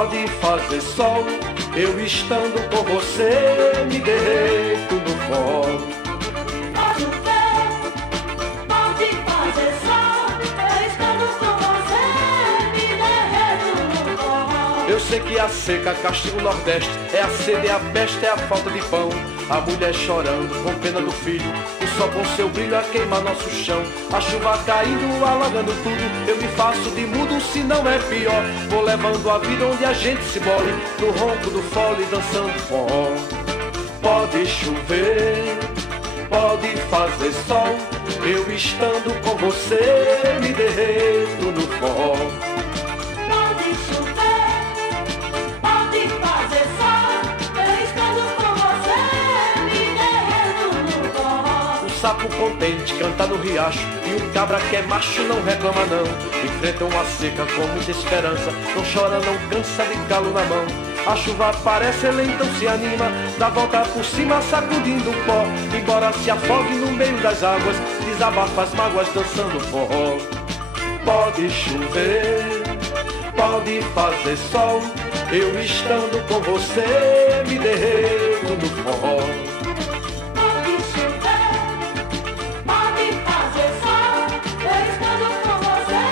Pode fazer sol, eu estando com você me derreto no colo. Pode chover, pode fazer sol, eu estando com você me derreto no colo. Eu sei que a seca castiga o Nordeste, é a sede, é a peste, é a falta de pão. A mulher chorando com pena do filho, o sol com seu brilho a queimar nosso chão. A chuva caindo, alagando tudo, eu me faço de mudo se não é pior. Vou levando a vida onde a gente se morre, no ronco do fole dançando forró. Pode chover, pode fazer sol, eu estando com você me derreto no forró. Pode chover, pode fazer sol, eu estando com você me derreto no forró. O sapo contente canta no riacho e o cabra que é macho não reclama não. Enfrenta uma seca com muita esperança, não chora, não cansa de calo na mão. A chuva aparece, ele então se anima, dá volta por cima sacudindo o pó. Embora se afogue no meio das águas, desabafa as mágoas dançando forró. Pode chover, pode fazer sol, eu estando com você me derreto no forró. Pode chover, pode fazer sol, eu estando com você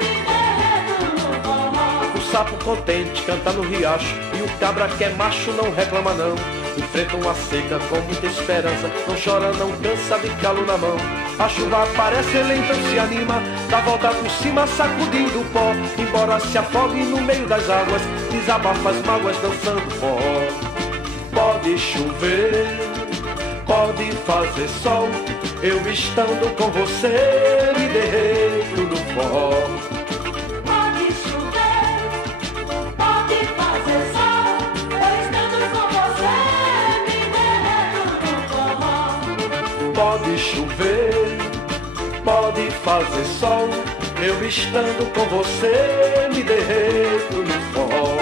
me derreto no forró. O sapo contente canta no riacho e o cabra que é macho não reclama não. Enfrenta uma seca com muita esperança, não chora, não cansa de calo na mão. A chuva aparece, ele então se anima, dá volta por cima sacudindo o pó. Embora se afogue no meio das águas, desabafa as mágoas dançando forró. Pode chover, pode fazer sol, eu estando com você me derreto no forró. Pode chover, pode fazer sol, eu estando com você me derreto no forró. Pode chover, pode fazer sol, eu estando com você me derreto no forró.